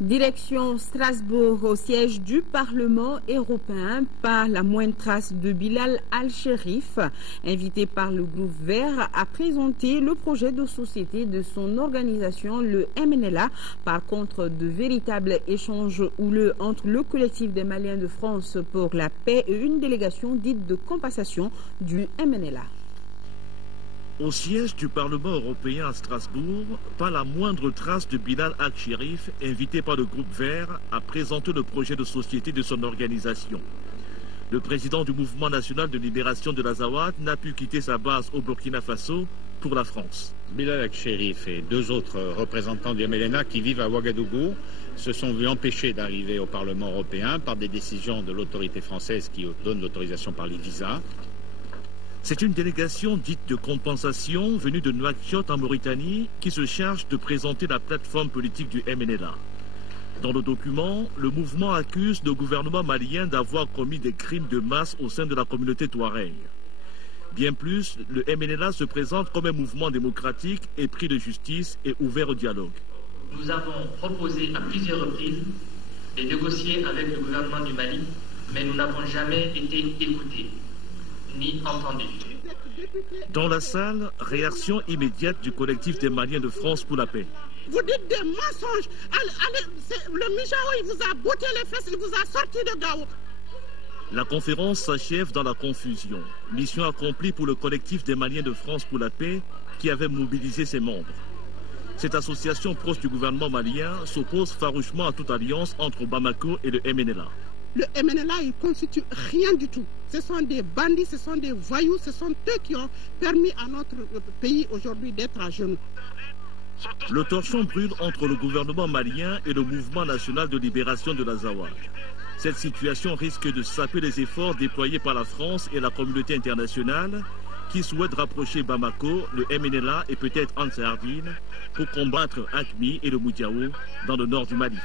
Direction Strasbourg, au siège du Parlement européen, par la moindre trace de Bilal Al-Sherif, invité par le groupe Vert, à présenter le projet de société de son organisation, le MNLA. Par contre, de véritables échanges houleux entre le collectif des Maliens de France pour la paix et une délégation dite de compensation du MNLA. Au siège du Parlement européen à Strasbourg, pas la moindre trace de Bilal Al-Sherif, invité par le groupe Vert, à présenter le projet de société de son organisation. Le président du Mouvement national de libération de l'Azawad n'a pu quitter sa base au Burkina Faso pour la France. Bilal Al-Sherif et deux autres représentants du MNLA qui vivent à Ouagadougou se sont vus empêchés d'arriver au Parlement européen par des décisions de l'autorité française qui donne l'autorisation par les visas. C'est une délégation dite de compensation venue de Nouakchott en Mauritanie qui se charge de présenter la plateforme politique du MNLA. Dans le document, le mouvement accuse le gouvernement malien d'avoir commis des crimes de masse au sein de la communauté touareg. Bien plus, le MNLA se présente comme un mouvement démocratique, épris de justice et ouvert au dialogue. Nous avons proposé à plusieurs reprises de négocier avec le gouvernement du Mali, mais nous n'avons jamais été écoutés ni entendus. Dans la salle, réaction immédiate du collectif des Maliens de France pour la paix. Vous dites des mensonges. Le Mijao, il vous a botté les fesses, il vous a sorti de Gao. La conférence s'achève dans la confusion. Mission accomplie pour le collectif des Maliens de France pour la paix qui avait mobilisé ses membres. Cette association proche du gouvernement malien s'oppose farouchement à toute alliance entre Bamako et le MNLA. Le MNLA, il ne constitue rien du tout. Ce sont des bandits, ce sont des voyous, ce sont eux qui ont permis à notre pays aujourd'hui d'être à genoux. Le torchon brûle entre le gouvernement malien et le mouvement national de libération de l'Azawad. Cette situation risque de saper les efforts déployés par la France et la communauté internationale qui souhaitent rapprocher Bamako, le MNLA et peut-être Ansar Dine pour combattre Acmi et le Moutiaou dans le nord du Mali.